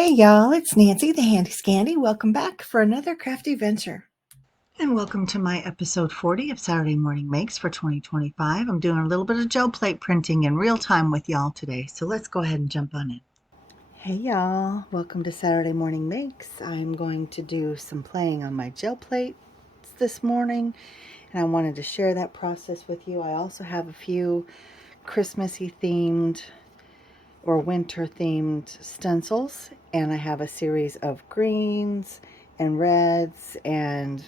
Hey y'all, it's Nancy the Handy Scandy. Welcome back for another crafty venture. And welcome to my episode 40 of Saturday Morning Makes for 2025. I'm doing a little bit of gel plate printing in real time with y'all today, so let's go ahead and jump on in. Hey y'all, welcome to Saturday Morning Makes. I'm going to do some playing on my gel plates this morning, and I wanted to share that process with you. I also have a few Christmassy themed or winter themed stencils, and I have a series of greens and reds, and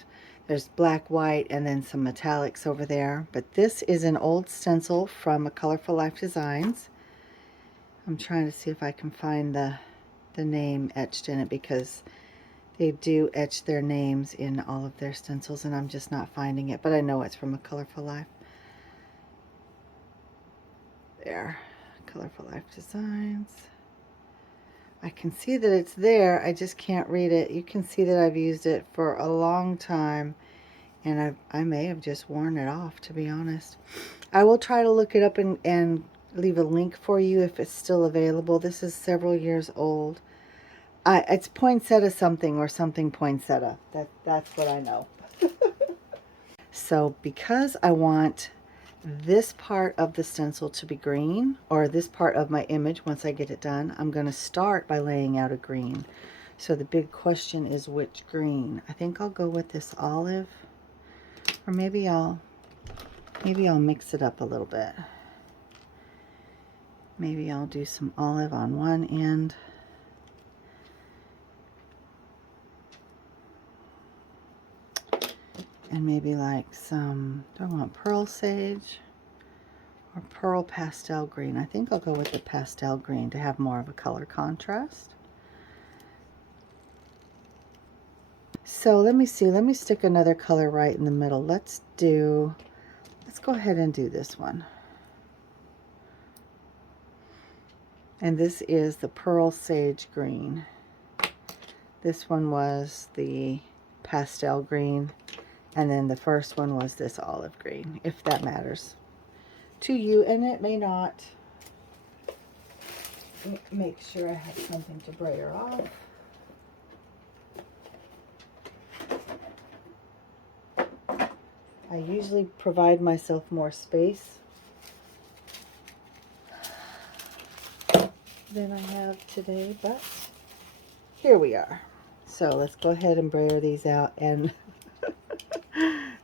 there's black, white, and then some metallics over there. But this is an old stencil from a Colorful Life Designs. I'm trying to see if I can find the name etched in it, because they do etch their names in all of their stencils, and I'm just not finding it, but I know it's from a Colorful Life. There, Colorful Life Designs. I can see that it's there, I just can't read it. You can see that I've used it for a long time, and I may have just worn it off, to be honest. I will try to look it up and leave a link for you if it's still available. This is several years old. It's poinsettia something or something poinsettia. That's what I know. So because I want this part of the stencil to be green, or this part of my image once I get it done, I'm going to start by laying out a green. So the big question is which green. I think I'll go with this olive, or maybe I'll mix it up a little bit. Maybe I'll do some olive on one end, and maybe like some, do I want pearl sage or pearl pastel green? I think I'll go with the pastel green to have more of a color contrast. So let me see, let me stick another color right in the middle. Let's go ahead and do this one. And this is the pearl sage green. This one was the pastel green, and then the first one was this olive green, if that matters to you, and it may not. Make sure I have something to brayer off. I usually provide myself more space than I have today, but here we are. So let's go ahead and brayer these out, and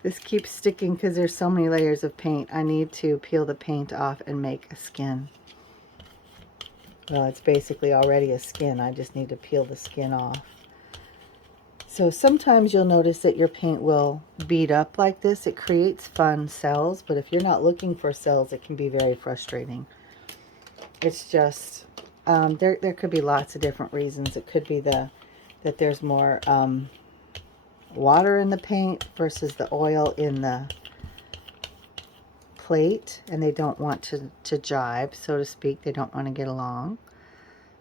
this keeps sticking because there's so many layers of paint. I need to peel the paint off and make a skin. Well, it's basically already a skin. I just need to peel the skin off. So sometimes you'll notice that your paint will bead up like this. It creates fun cells, but if you're not looking for cells, it can be very frustrating. It's just, there could be lots of different reasons. It could be that there's more water in the paint versus the oil in the plate, and they don't want to jibe, so to speak. They don't want to get along.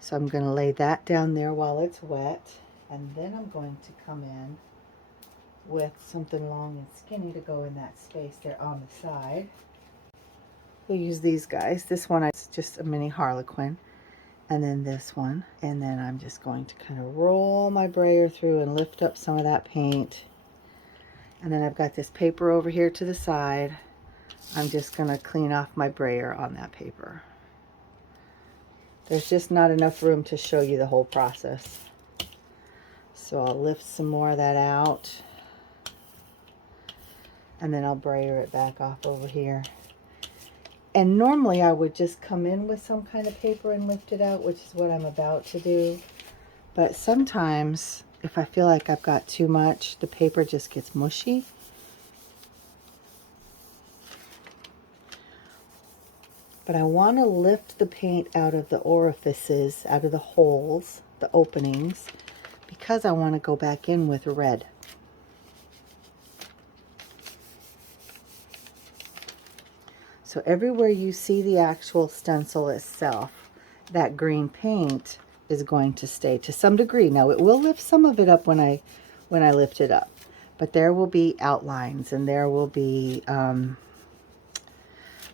So I'm going to lay that down there while it's wet, and then I'm going to come in with something long and skinny to go in that space there on the side. We'll use these guys. This one is just a mini harlequin, and then this one, and then I'm just going to kind of roll my brayer through and lift up some of that paint. And then I've got this paper over here to the side. I'm just going to clean off my brayer on that paper. There's just not enough room to show you the whole process. So I'll lift some more of that out, and then I'll brayer it back off over here. And normally I would just come in with some kind of paper and lift it out, which is what I'm about to do. But sometimes if I feel like I've got too much, the paper just gets mushy. But I want to lift the paint out of the orifices, out of the holes, the openings, because I want to go back in with red. So everywhere you see the actual stencil itself, that green paint is going to stay to some degree. Now it will lift some of it up when I lift it up, but there will be outlines, and there will be well,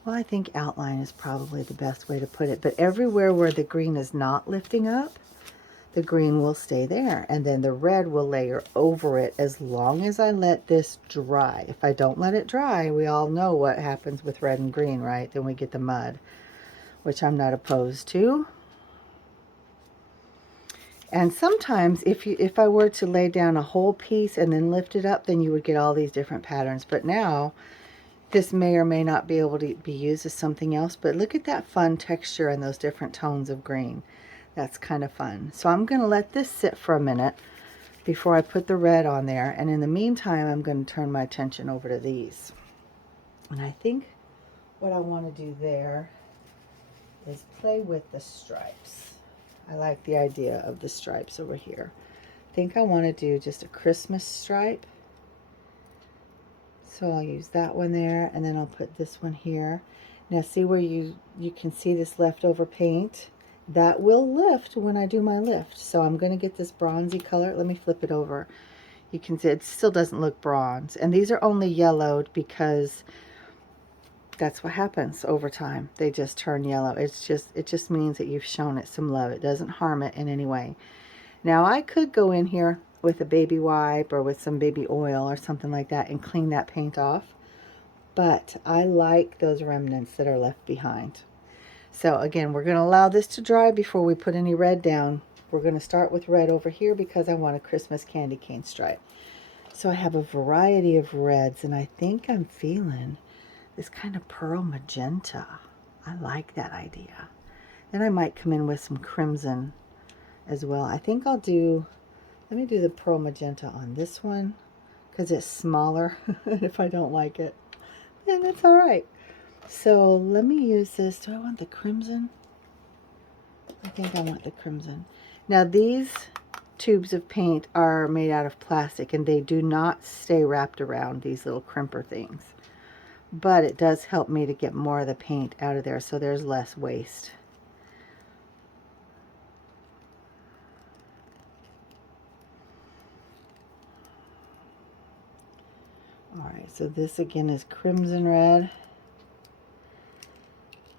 I think outline is probably the best way to put it, but everywhere where the green is not lifting up, the green will stay there, and then the red will layer over it as long as I let this dry. If I don't let it dry, we all know what happens with red and green, right? Then we get the mud, which I'm not opposed to. And sometimes if I were to lay down a whole piece and then lift it up, then you would get all these different patterns. But now this may or may not be able to be used as something else, but look at that fun texture and those different tones of green. That's kind of fun. So I'm going to let this sit for a minute before I put the red on there. And in the meantime, I'm going to turn my attention over to these. And I think what I want to do there is play with the stripes. I like the idea of the stripes over here. I think I want to do just a Christmas stripe. So I'll use that one there, and then I'll put this one here. Now see where you can see this leftover paint? That will lift when I do my lift. So I'm going to get this bronzy color. Let me flip it over. You can see it still doesn't look bronze. And these are only yellowed because that's what happens over time. They just turn yellow. It just means that you've shown it some love. It doesn't harm it in any way. Now I could go in here with a baby wipe or with some baby oil or something like that and clean that paint off, but I like those remnants that are left behind. So again, we're going to allow this to dry before we put any red down. We're going to start with red over here because I want a Christmas candy cane stripe. So I have a variety of reds, and I think I'm feeling this kind of pearl magenta. I like that idea. Then I might come in with some crimson as well. I think I'll do, let me do the pearl magenta on this one because it's smaller. If I don't like it, then that's all right. So let me use this. Do I want the crimson? I think I want the crimson. Now these tubes of paint are made out of plastic and they do not stay wrapped around these little crimper things. But it does help me to get more of the paint out of there so there's less waste. Alright, so this again is crimson red.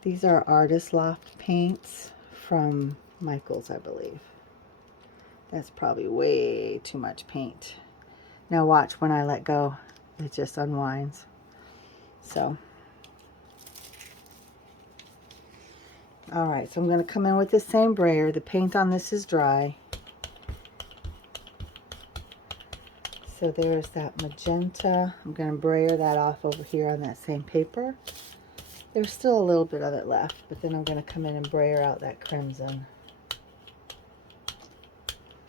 These are Artist Loft paints from Michael's, I believe. That's probably way too much paint. Now watch, when I let go, it just unwinds. So, alright, so I'm going to come in with the same brayer. The paint on this is dry. So there's that magenta. I'm going to brayer that off over here on that same paper. There's still a little bit of it left, but then I'm going to come in and brayer out that crimson.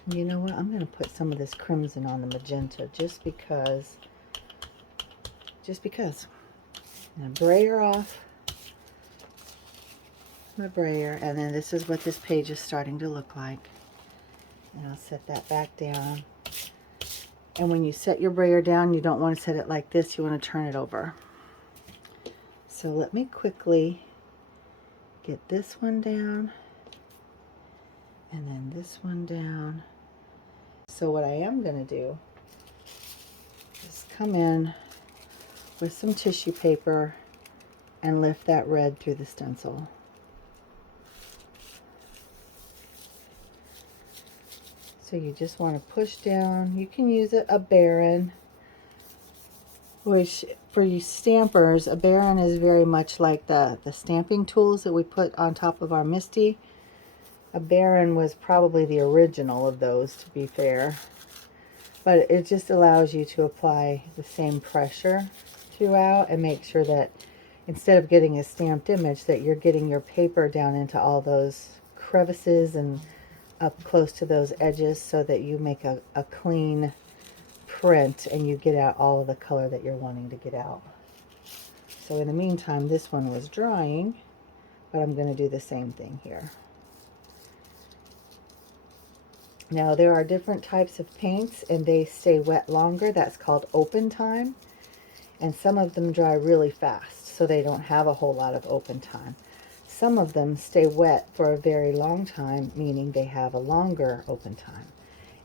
You know what? I'm going to put some of this crimson on the magenta just because. And brayer off my brayer, and then this is what this page is starting to look like. And I'll set that back down. And when you set your brayer down, you don't want to set it like this. You want to turn it over. So let me quickly get this one down, and then this one down. So what I am going to do is come in with some tissue paper and lift that red through the stencil. So you just want to push down. You can use a Baron, which for you stampers, a Baron is very much like the stamping tools that we put on top of our Misty. A Baron was probably the original of those, to be fair. But it just allows you to apply the same pressure throughout and make sure that instead of getting a stamped image, that you're getting your paper down into all those crevices and up close to those edges so that you make a clean print and you get out all of the color that you're wanting to get out. So in the meantime, this one was drying, but I'm going to do the same thing here. Now there are different types of paints and they stay wet longer. That's called open time. And some of them dry really fast, so they don't have a whole lot of open time. Some of them stay wet for a very long time, meaning they have a longer open time.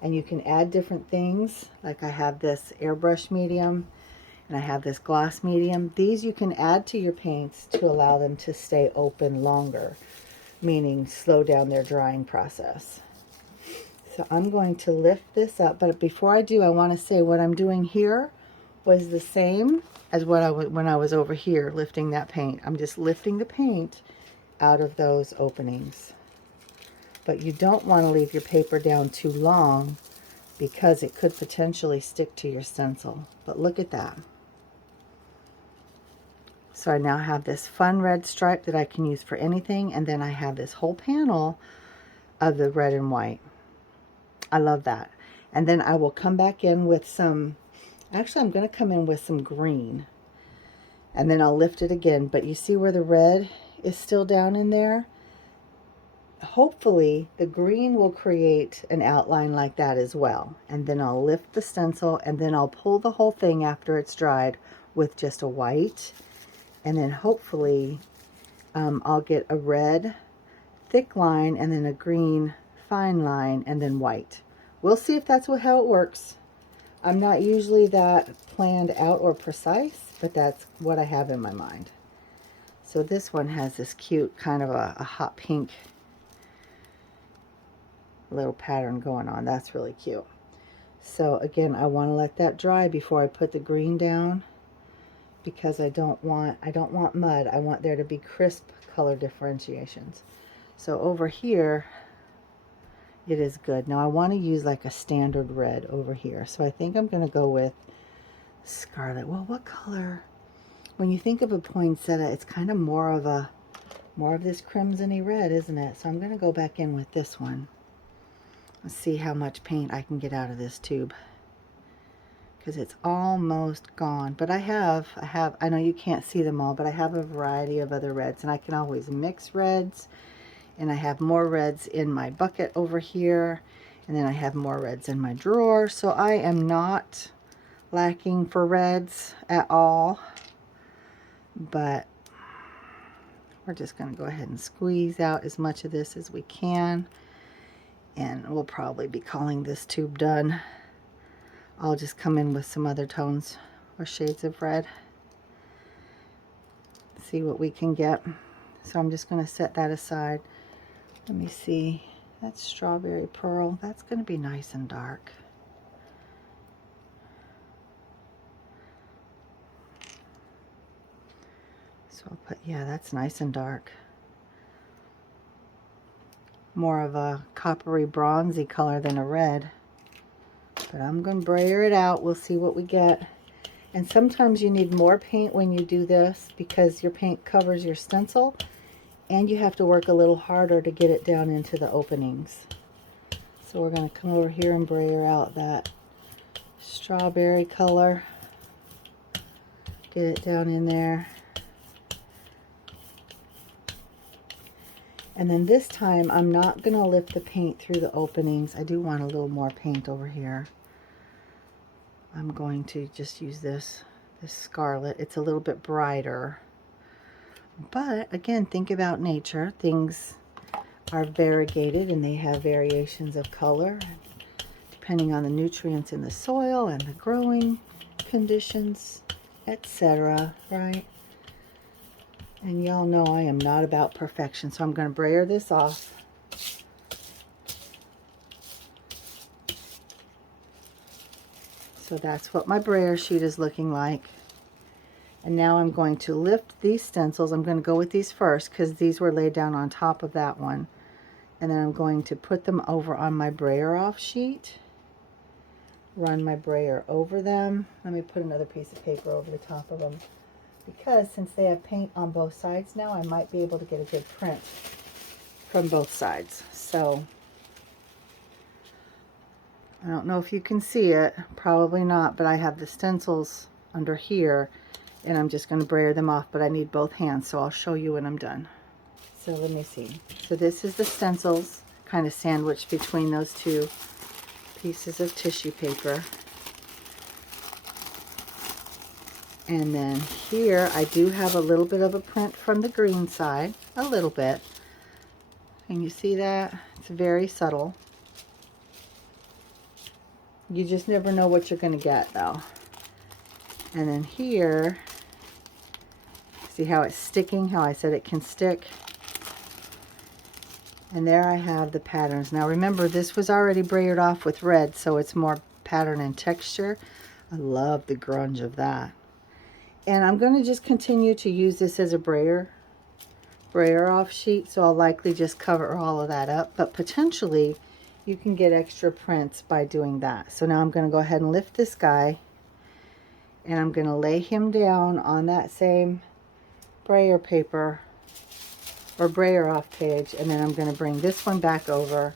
And you can add different things, like I have this airbrush medium and I have this gloss medium. These you can add to your paints to allow them to stay open longer, meaning slow down their drying process. So I'm going to lift this up, but before I do, I want to say what I'm doing here was the same as when I was over here lifting that paint. I'm just lifting the paint out of those openings. But you don't want to leave your paper down too long because it could potentially stick to your stencil. But look at that. So I now have this fun red stripe that I can use for anything, and then I have this whole panel of the red and white. I love that. And then I will come back in with some, actually I'm going to come in with some green. And then I'll lift it again. But you see where the red is still down in there? Hopefully the green will create an outline like that as well. And then I'll lift the stencil, and then I'll pull the whole thing after it's dried with just a white. And then hopefully I'll get a red thick line and then a green fine line and then white. We'll see if that's how it works. I'm not usually that planned out or precise, but that's what I have in my mind. So this one has this cute kind of a hot pink little pattern going on. That's really cute. So again, I want to let that dry before I put the green down, because I don't want mud. I want there to be crisp color differentiations. So over here, it is good. Now I want to use like a standard red over here. So I think I'm going to go with scarlet. Well, what color? When you think of a poinsettia, it's kind of more of this crimsony red, isn't it? So I'm going to go back in with this one. Let's see how much paint I can get out of this tube, because it's almost gone. But I know you can't see them all, but I have a variety of other reds, and I can always mix reds. And I have more reds in my bucket over here, and then I have more reds in my drawer. So I am not lacking for reds at all, but we're just going to go ahead and squeeze out as much of this as we can, and we'll probably be calling this tube done. I'll just come in with some other tones or shades of red, see what we can get. So I'm just going to set that aside. Let me see, that's strawberry pearl. That's going to be nice and dark. So I'll put, yeah, that's nice and dark. More of a coppery bronzy color than a red. But I'm going to brayer it out. We'll see what we get. And sometimes you need more paint when you do this because your paint covers your stencil, and you have to work a little harder to get it down into the openings. So we're going to come over here and brayer out that strawberry color. Get it down in there. And then this time I'm not going to lift the paint through the openings. I do want a little more paint over here. I'm going to just use this scarlet. It's a little bit brighter. But again, think about nature. Things are variegated and they have variations of color depending on the nutrients in the soil and the growing conditions, etc. Right? And y'all know I am not about perfection, so I'm going to brayer this off. So that's what my brayer sheet is looking like. And now I'm going to lift these stencils. I'm going to go with these first because these were laid down on top of that one. And then I'm going to put them over on my brayer off sheet. Run my brayer over them. Let me put another piece of paper over the top of them, because since they have paint on both sides now, I might be able to get a good print from both sides. So I don't know if you can see it, probably not, but I have the stencils under here, and I'm just going to brayer them off, but I need both hands, so I'll show you when I'm done. So let me see. So this is the stencils kind of sandwiched between those two pieces of tissue paper. And then here I do have a little bit of a print from the green side, a little bit. Can you see that? It's very subtle. You just never know what you're going to get though. And then here, see how it's sticking, how I said it can stick? And there I have the patterns. Now remember, this was already brayered off with red, so it's more pattern and texture. I love the grunge of that. And I'm going to just continue to use this as a brayer off sheet, so I'll likely just cover all of that up. But potentially, you can get extra prints by doing that. So now I'm going to go ahead and lift this guy, and I'm going to lay him down on that same brayer paper or brayer off page, and then I'm going to bring this one back over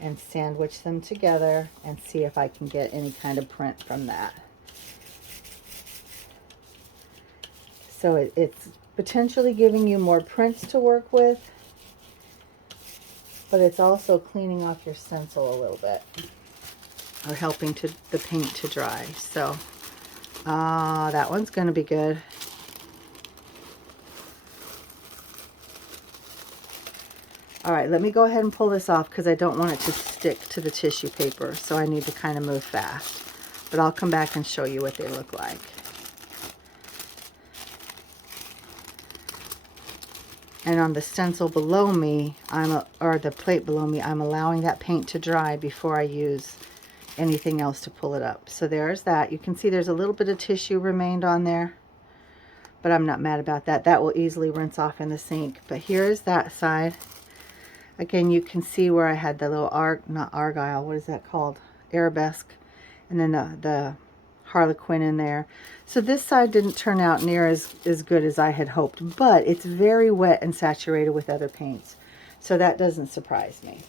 and sandwich them together and see if I can get any kind of print from that. So it's potentially giving you more prints to work with, but it's also cleaning off your stencil a little bit, or helping the paint to dry. So that one's going to be good. All right, let me go ahead and pull this off because I don't want it to stick to the tissue paper, so I need to kind of move fast. But I'll come back and show you what they look like. And on the stencil below me, or the plate below me, I'm allowing that paint to dry before I use anything else to pull it up. So there's that. You can see there's a little bit of tissue remained on there, but I'm not mad about that. That will easily rinse off in the sink. But here's that side. Again, you can see where I had the little not argyle, what is that called? Arabesque. And then the harlequin in there. So this side didn't turn out near as good as I had hoped, but it's very wet and saturated with other paints. So that doesn't surprise me.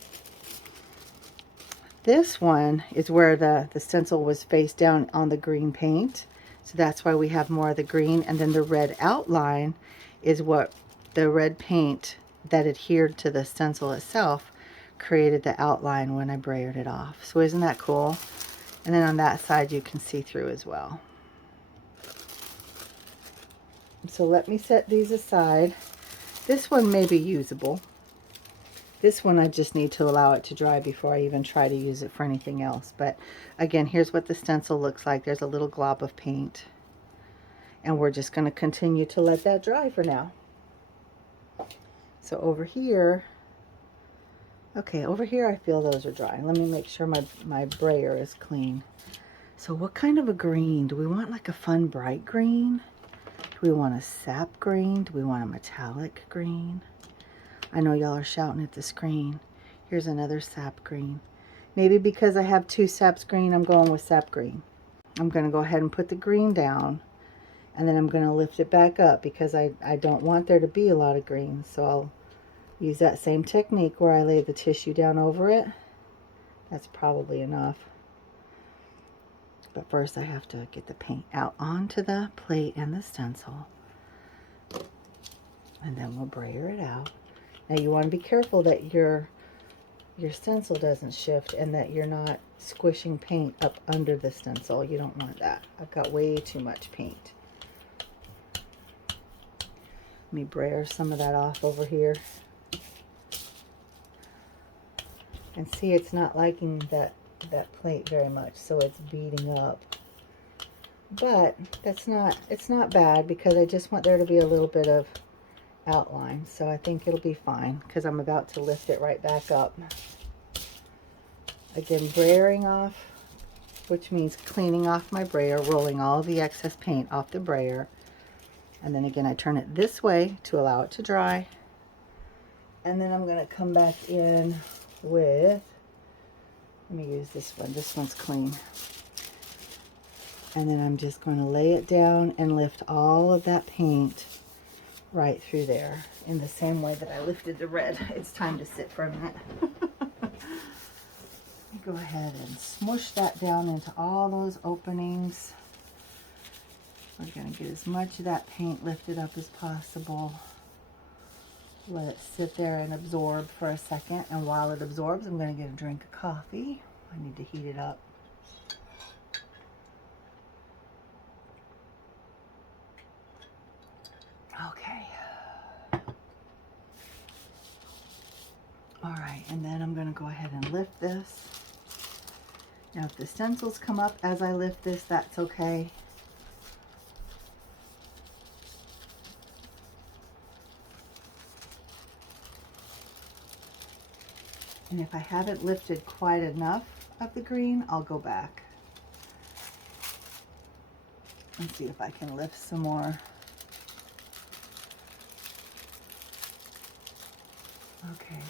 This one is where the stencil was face down on the green paint. So that's why we have more of the green. And then the red outline is what the red paint that adhered to the stencil itself created the outline when I brayered it off. So isn't that cool? And then on that side you can see through as well. So let me set these aside. This one may be usable. This one I just need to allow it to dry before I even try to use it for anything else. But again, here's what the stencil looks like. There's a little glob of paint. And we're just going to continue to let that dry for now. So over here, okay, over here I feel those are dry. Let me make sure my brayer is clean. So what kind of a green? Do we want like a fun bright green? Do we want a sap green? Do we want a metallic green? I know y'all are shouting at the screen. Here's another sap green. Maybe because I have two saps green, I'm going with sap green. I'm going to go ahead and put the green down, and then I'm going to lift it back up because I don't want there to be a lot of green. So I'll use that same technique where I lay the tissue down over it. That's probably enough. But first I have to get the paint out onto the plate and the stencil. And then we'll brayer it out. Now you want to be careful that your stencil doesn't shift and that you're not squishing paint up under the stencil. You don't want that. I've got way too much paint. Let me brayer some of that off over here. And see, it's not liking that plate very much, so it's beating up. But it's not bad because I just want there to be a little bit of outline. So I think it'll be fine because I'm about to lift it right back up. Again, brayering off, which means cleaning off my brayer, rolling all the excess paint off the brayer. And then again, I turn it this way to allow it to dry. And then I'm going to come back in with, let me use this one. This one's clean. And then I'm just going to lay it down and lift all of that paint right through there in the same way that I lifted the red. It's time to sit for a minute. Let me go ahead and smush that down into all those openings. We're going to get as much of that paint lifted up as possible. Let it sit there and absorb for a second. And while it absorbs, I'm going to get a drink of coffee. I need to heat it up. Okay. All right, and then I'm going to go ahead and lift this. Now, if the stencils come up as I lift this, that's okay. And if I haven't lifted quite enough of the green, I'll go back. Let's see if I can lift some more. Okay,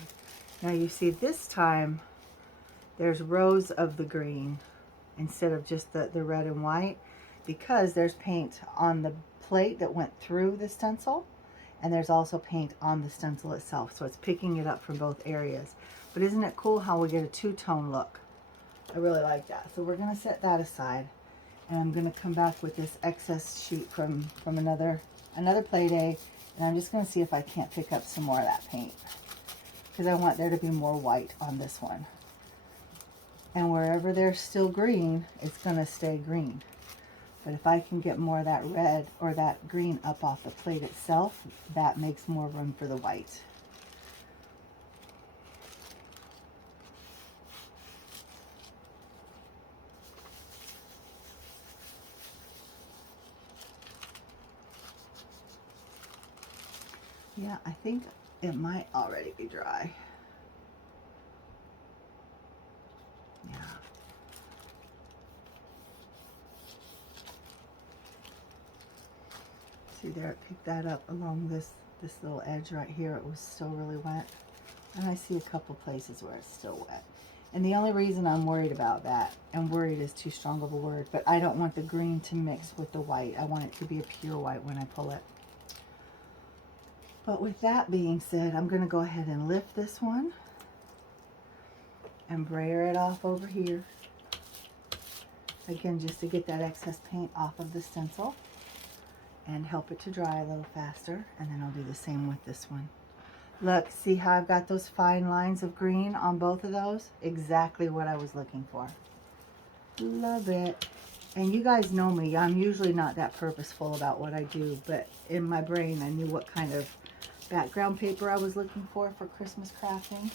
now you see this time there's rows of the green instead of just the red and white, because there's paint on the plate that went through the stencil, and there's also paint on the stencil itself, so it's picking it up from both areas. But isn't it cool how we get a two-tone look? I really like that. So we're going to set that aside, and I'm going to come back with this excess sheet from another play day, and I'm just going to see if I can't pick up some more of that paint, because I want there to be more white on this one. And wherever there's still green, it's going to stay green. But if I can get more of that red or that green up off the plate itself, that makes more room for the white. Yeah, I think it might already be dry. Yeah. See there, it picked that up along this little edge right here. It was still really wet. And I see a couple places where it's still wet. And the only reason I'm worried about that, and worried is too strong of a word, but I don't want the green to mix with the white. I want it to be a pure white when I pull it. But with that being said, I'm going to go ahead and lift this one and brayer it off over here. Again, just to get that excess paint off of the stencil and help it to dry a little faster. And then I'll do the same with this one. Look, see how I've got those fine lines of green on both of those? Exactly what I was looking for. Love it. And you guys know me, I'm usually not that purposeful about what I do, but in my brain I knew what kind of background paper I was looking for Christmas crafting.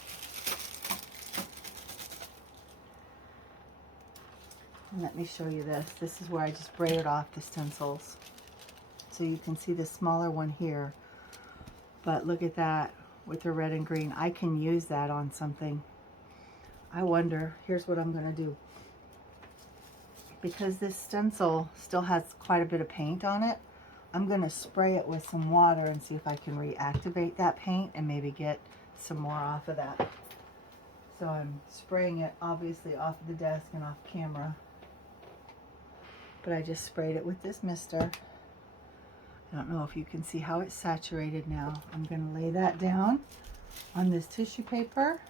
And let me show you this. This is where I just braided off the stencils. So you can see the smaller one here. But look at that with the red and green. I can use that on something. I wonder, here's what I'm going to do. Because this stencil still has quite a bit of paint on it, I'm going to spray it with some water and see if I can reactivate that paint and maybe get some more off of that. So I'm spraying it obviously off of the desk and off camera. But I just sprayed it with this mister. I don't know if you can see how it's saturated now. I'm going to lay that down on this tissue paper.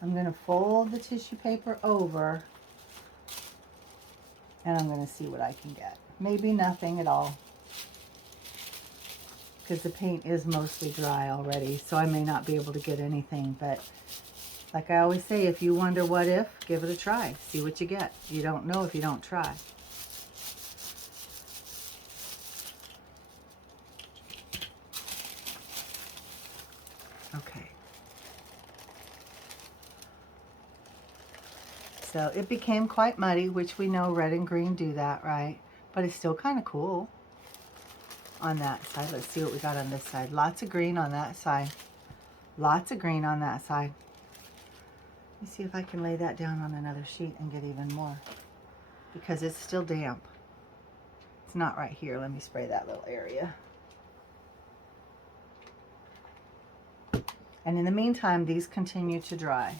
I'm going to fold the tissue paper over, and I'm going to see what I can get. Maybe nothing at all, because the paint is mostly dry already, so I may not be able to get anything. But like I always say, if you wonder what if, give it a try. See what you get. You don't know if you don't try. Okay. So it became quite muddy, which we know red and green do that, right? But it's still kind of cool on that side. Let's see what we got on this side. Lots of green on that side. Lots of green on that side. Let me see if I can lay that down on another sheet and get even more, because it's still damp. It's not right here. Let me spray that little area. And in the meantime, these continue to dry.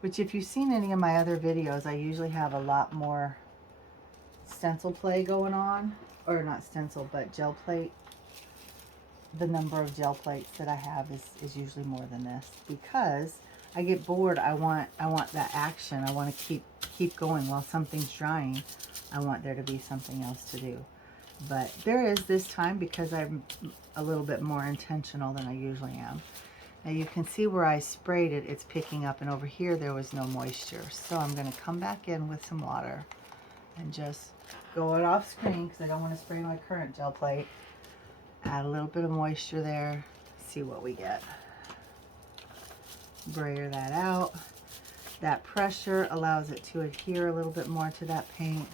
Which, if you've seen any of my other videos, I usually have a lot more stencil play going on. Or not stencil, but gel plate. The number of gel plates that I have is usually more than this. Because I get bored. I want that action. I want to keep going while something's drying. I want there to be something else to do. But there is this time, because I'm a little bit more intentional than I usually am. Now you can see where I sprayed it, it's picking up, and over here there was no moisture. So I'm going to come back in with some water and just go it off screen, because I don't want to spray my current gel plate. Add a little bit of moisture there, see what we get. Brayer that out. That pressure allows it to adhere a little bit more to that paint.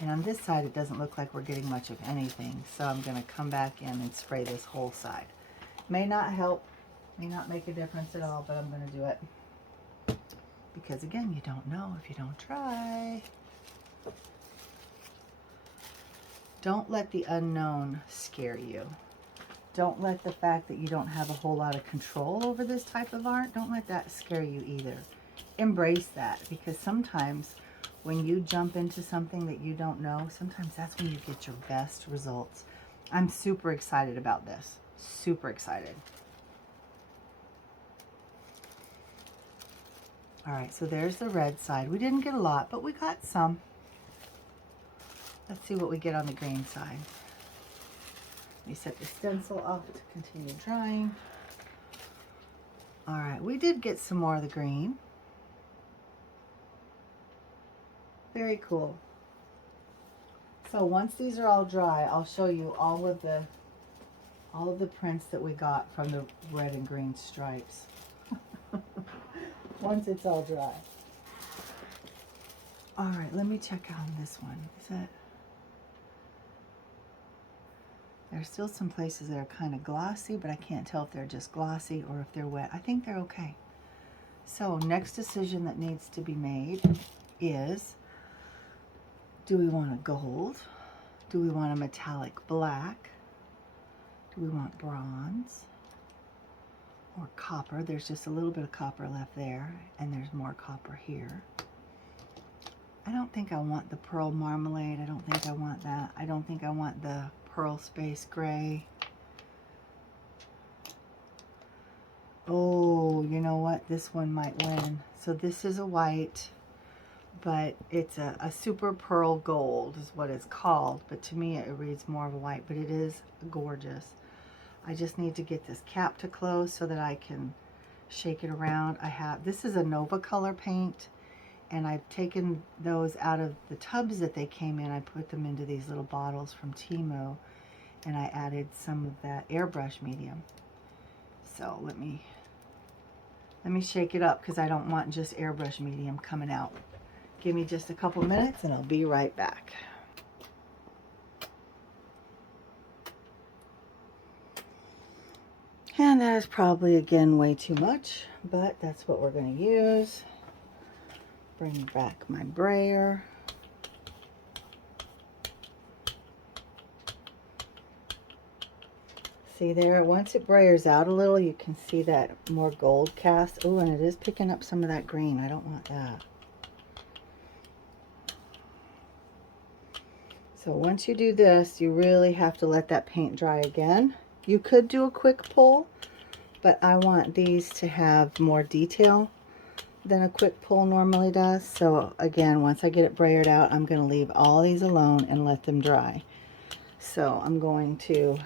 And on this side, it doesn't look like we're getting much of anything. So I'm going to come back in and spray this whole side. May not help May not make a difference at all, but I'm going to do it. Because again, you don't know if you don't try. Don't let the unknown scare you. Don't let the fact that you don't have a whole lot of control over this type of art, don't let that scare you either. Embrace that, because sometimes when you jump into something that you don't know, sometimes that's when you get your best results. I'm super excited about this. Super excited. All right, so there's the red side. We didn't get a lot, but we got some. Let's see what we get on the green side. Let me set the stencil off to continue drying. All right, we did get some more of the green. Very cool. So once these are all dry, I'll show you all of the prints that we got from the red and green stripes. Once it's all dry. All right, let me check out this one. Is that... There's still some places that are kind of glossy, but I can't tell if they're just glossy or if they're wet. I think they're okay. So next decision that needs to be made is, do we want a gold? Do we want a metallic black? Do we want bronze? Or copper? There's just a little bit of copper left there, and there's more copper here. I don't think I want the pearl marmalade. I don't think I want that. I don't think I want the pearl space gray. Oh, you know what? This one might win. So this is a white, but it's a super pearl gold is what it's called. But to me, it reads more of a white, but it is gorgeous. I just need to get this cap to close so that I can shake it around. This is a Nova color paint, and I've taken those out of the tubs that they came in. I put them into these little bottles from Temu, and I added some of that airbrush medium. So let me shake it up, because I don't want just airbrush medium coming out. Give me just a couple minutes and I'll be right back. And that is probably, again, way too much, but that's what we're going to use. Bring back my brayer. See there, once it brayers out a little, you can see that more gold cast. Oh, and it is picking up some of that green. I don't want that. So once you do this, you really have to let that paint dry again. You could do a quick pull, but I want these to have more detail than a quick pull normally does. So again, once I get it brayered out, I'm going to leave all these alone and let them dry. So I'm going to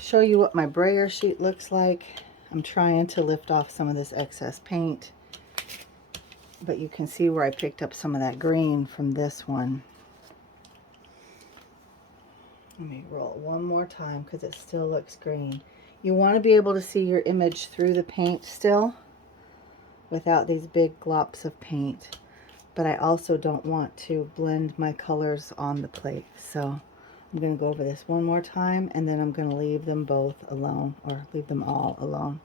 show you what my brayer sheet looks like. I'm trying to lift off some of this excess paint, but you can see where I picked up some of that green from this one. Let me roll it one more time because it still looks green. You want to be able to see your image through the paint still without these big glops of paint, but I also don't want to blend my colors on the plate. So I'm going to go over this one more time, and then I'm going to leave them both alone, or leave them all alone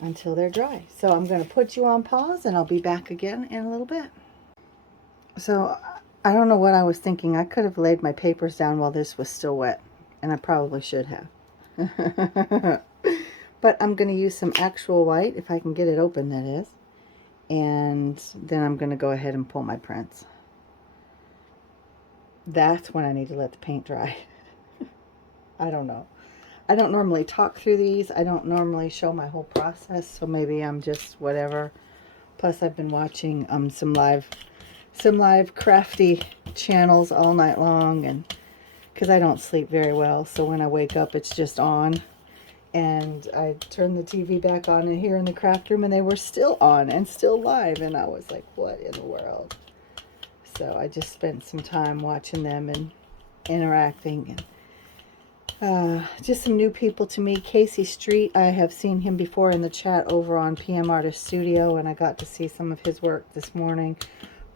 until they're dry. So I'm going to put you on pause, and I'll be back again in a little bit. So I don't know what I was thinking. I could have laid my papers down while this was still wet, and I probably should have. But I'm going to use some actual white, if I can get it open, that is. And then I'm going to go ahead and pull my prints. That's when I need to let the paint dry. I don't know. I don't normally talk through these. I don't normally show my whole process, so maybe I'm just whatever. Plus, I've been watching some live crafty channels all night long, and because I don't sleep very well, so when I wake up, it's just on. And I turned the TV back on in here in the craft room, and they were still on and still live, and I was like, what in the world? So I just spent some time watching them and interacting. And just some new people to me. Casey Street, I have seen him before in the chat over on PM Artist Studio, and I got to see some of his work this morning.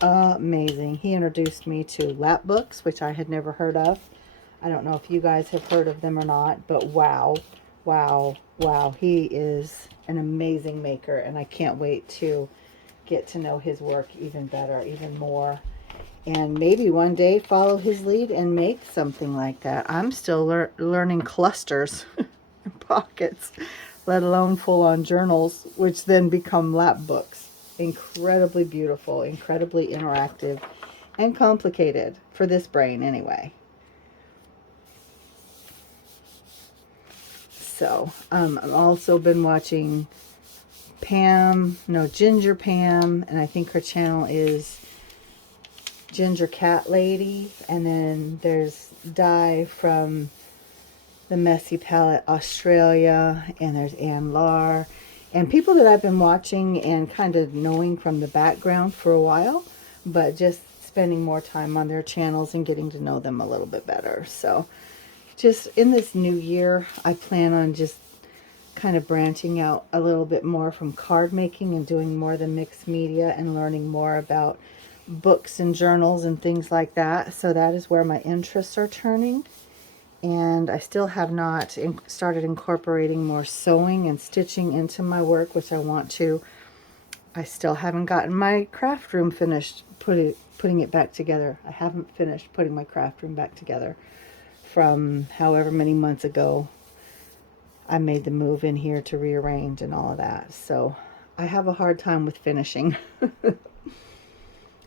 Amazing. He introduced me to lap books, which I had never heard of. I don't know if you guys have heard of them or not, but wow, wow, wow, he is an amazing maker, and I can't wait to get to know his work even better, even more, and maybe one day follow his lead and make something like that. I'm still learning clusters and pockets, let alone full-on journals, which then become lap books. Incredibly beautiful, incredibly interactive, and complicated for this brain anyway. So I've also been watching Ginger Pam, and I think her channel is Ginger Cat Lady. And then there's Di from the Messy Palette Australia, and there's Ann Lar, and people that I've been watching and kind of knowing from the background for a while, but just spending more time on their channels and getting to know them a little bit better. So just in this new year, I plan on just kind of branching out a little bit more from card making and doing more than mixed media and learning more about books and journals and things like that. So that is where my interests are turning. And I still have not started incorporating more sewing and stitching into my work, which I want to. I still haven't gotten my craft room finished putting it back together. I haven't finished putting my craft room back together from however many months ago I made the move in here to rearrange and all of that. So I have a hard time with finishing.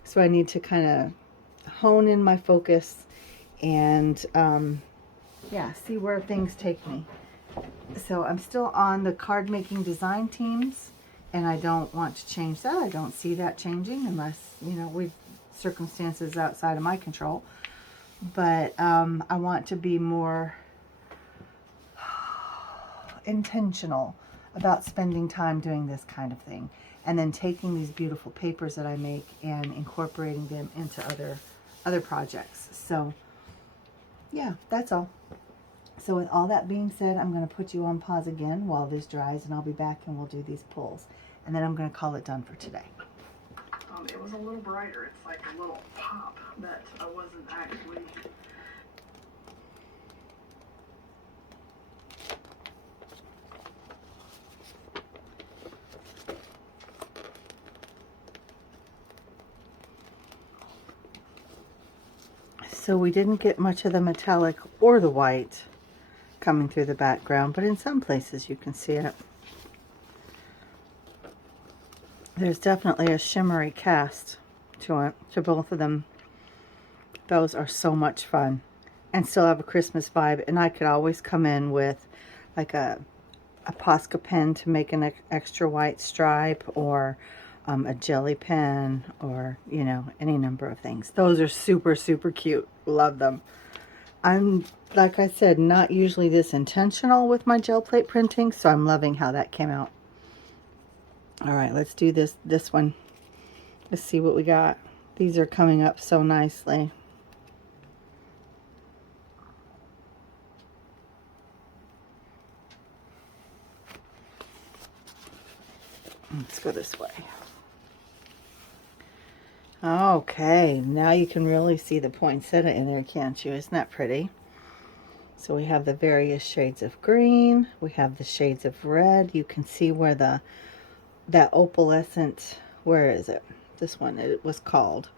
So I need to kind of hone in my focus and yeah, see where things take me. So I'm still on the card making design teams, and I don't want to change that. I don't see that changing unless, with circumstances outside of my control. But I want to be more intentional about spending time doing this kind of thing, and then taking these beautiful papers that I make and incorporating them into other projects. So yeah, that's all. So with all that being said, I'm going to put you on pause again while this dries, and I'll be back and we'll do these pulls. And then I'm going to call it done for today. It was a little brighter. It's like a little pop that I wasn't actually... So we didn't get much of the metallic or the white coming through the background, but in some places you can see it. There's definitely a shimmery cast to both of them. Those are so much fun and still have a Christmas vibe, and I could always come in with like a Posca pen to make an extra white stripe, or a jelly pen, or any number of things. Those are super, super cute. Love them. I'm, like I said, not usually this intentional with my gel plate printing, so I'm loving how that came out. All right, let's do this one. Let's see what we got. These are coming up so nicely. Let's go this way. Okay, now you can really see the poinsettia in there, can't you? Isn't that pretty? So we have the various shades of green. We have the shades of red. You can see where that opalescent, where is it? This one, it was called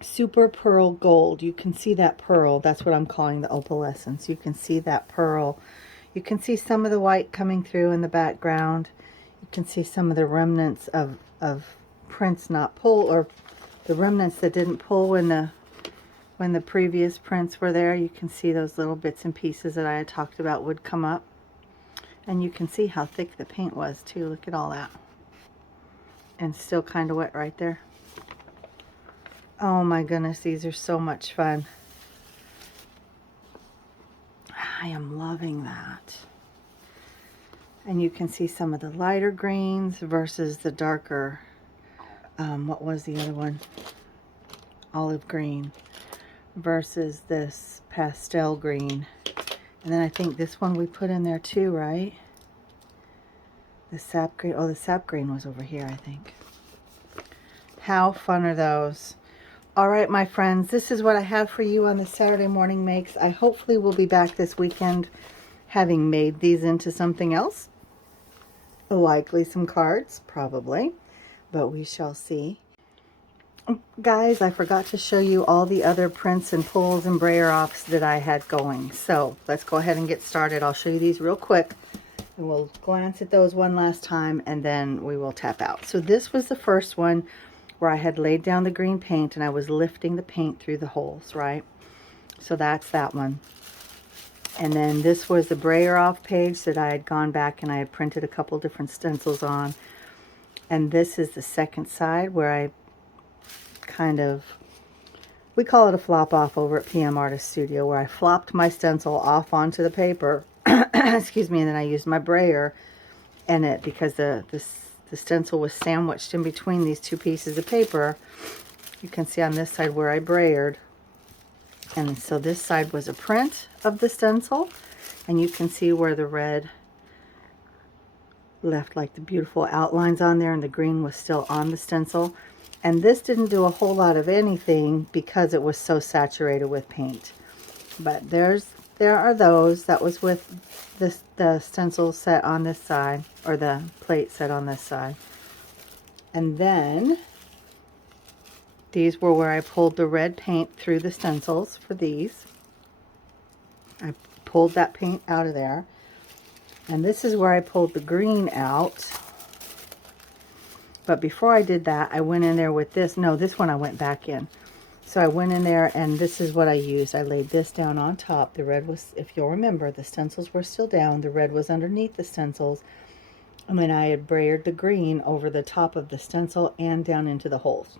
Super Pearl Gold. You can see that pearl. That's what I'm calling the opalescence. You can see that pearl. You can see some of the white coming through in the background. You can see some of the remnants of prints not pull, or the remnants that didn't pull when the previous prints were there. You can see those little bits and pieces that I had talked about would come up. And you can see how thick the paint was too. Look at all that. And still kind of wet right there. Oh my goodness, these are so much fun. I am loving that. And you can see some of the lighter greens versus the darker, what was the other one? Olive green versus this pastel green. And then I think this one we put in there too, right? The sap green. Oh, the sap green was over here, I think. How fun are those? All right, my friends, this is what I have for you on the Saturday Morning Makes. I hopefully will be back this weekend having made these into something else. Likely some cards, probably, but we shall see. Guys, I forgot to show you all the other prints and pulls and brayer offs that I had going. So let's go ahead and get started. I'll show you these real quick and we'll glance at those one last time and then we will tap out. So this was the first one where I had laid down the green paint and I was lifting the paint through the holes, right? So that's that one. And then this was the brayer off page that I had gone back and I had printed a couple different stencils on. And this is the second side where I kind of, we call it a flop off over at PM Artist Studio, where I flopped my stencil off onto the paper, excuse me, and then I used my brayer in it because the stencil was sandwiched in between these two pieces of paper. You can see on this side where I brayered. And so this side was a print of the stencil, and you can see where the red left like the beautiful outlines on there and the green was still on the stencil. And this didn't do a whole lot of anything because it was so saturated with paint. But there are those. That was with the stencil set on this side, or the plate set on this side. And then these were where I pulled the red paint through the stencils for these. I pulled that paint out of there. And this is where I pulled the green out. But before I did that, I went in there with this. No, this one I went back in. So I went in there and this is what I used. I laid this down on top. The red was, if you'll remember, the stencils were still down. The red was underneath the stencils. And then I had brayered the green over the top of the stencil and down into the holes.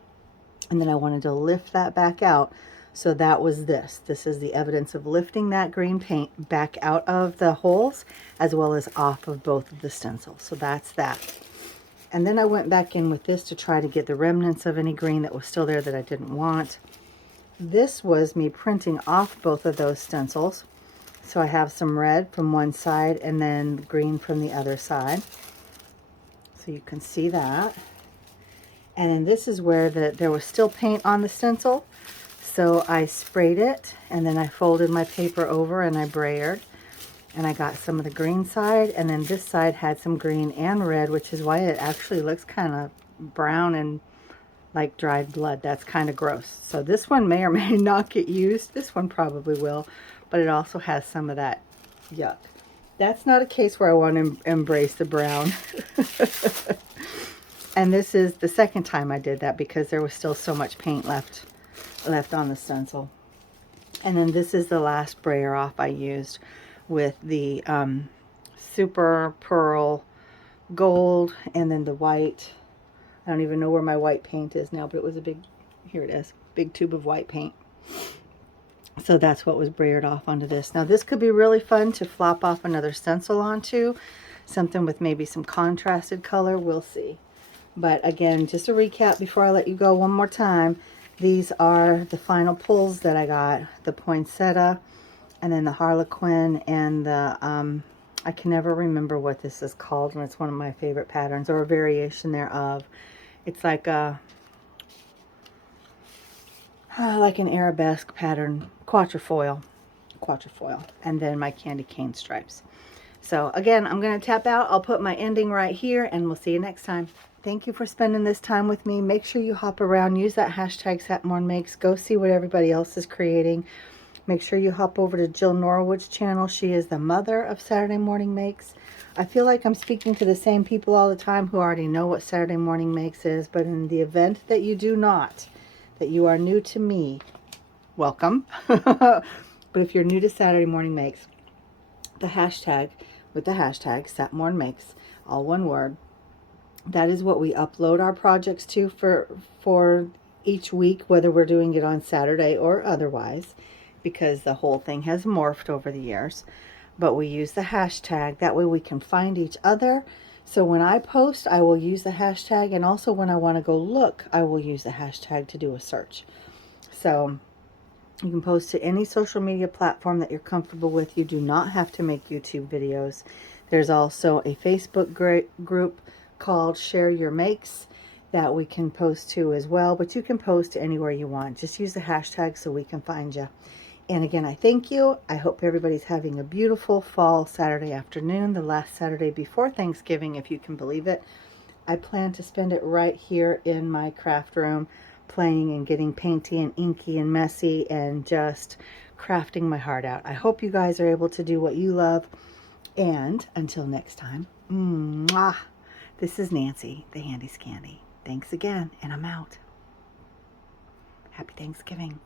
And then I wanted to lift that back out. So that was this. This is the evidence of lifting that green paint back out of the holes as well as off of both of the stencils. So that's that. And then I went back in with this to try to get the remnants of any green that was still there that I didn't want. This was me printing off both of those stencils. So I have some red from one side and then green from the other side. So you can see that. And then this is where there was still paint on the stencil. So I sprayed it and then I folded my paper over and I brayered. And I got some of the green side, and then this side had some green and red, which is why it actually looks kind of brown and like dried blood. That's kind of gross. So this one may or may not get used. This one probably will, but it also has some of that yuck. That's not a case where I want to embrace the brown. And this is the second time I did that because there was still so much paint left on the stencil. And then this is the last brayer off I used with the super pearl gold and then the white. I don't even know where my white paint is now, but it was a big, here it is, big tube of white paint. So that's what was brayered off onto this. Now this could be really fun to flop off another stencil onto, something with maybe some contrasted color, we'll see. But again, just a recap before I let you go one more time, these are the final pulls that I got, the poinsettia, and then the harlequin, and the, I can never remember what this is called, and it's one of my favorite patterns, or a variation thereof. It's like a, like an arabesque pattern, quatrefoil, and then my candy cane stripes. So again, I'm going to tap out. I'll put my ending right here, and we'll see you next time. Thank you for spending this time with me. Make sure you hop around, use that hashtag SatMornMakes, go see what everybody else is creating. Make sure you hop over to Jill Norwood's channel. She is the mother of Saturday Morning Makes. I feel like I'm speaking to the same people all the time who already know what Saturday Morning Makes is, but in the event that you do not, that you are new to me, welcome. But if you're new to Saturday Morning Makes, the hashtag, with the hashtag SatMornMakes, all one word, that is what we upload our projects to for each week, whether we're doing it on Saturday or otherwise, because the whole thing has morphed over the years. But we use the hashtag. That way we can find each other. So when I post, I will use the hashtag. And also when I want to go look, I will use the hashtag to do a search. So you can post to any social media platform that you're comfortable with. You do not have to make YouTube videos. There's also a Facebook group called Share Your Makes that we can post to as well. But you can post anywhere you want. Just use the hashtag so we can find you. And again, I thank you. I hope everybody's having a beautiful fall Saturday afternoon, the last Saturday before Thanksgiving, if you can believe it. I plan to spend it right here in my craft room, playing and getting painty and inky and messy and just crafting my heart out. I hope you guys are able to do what you love. And until next time, mwah, this is Nancy, the Handy Scandy. Thanks again, and I'm out. Happy Thanksgiving.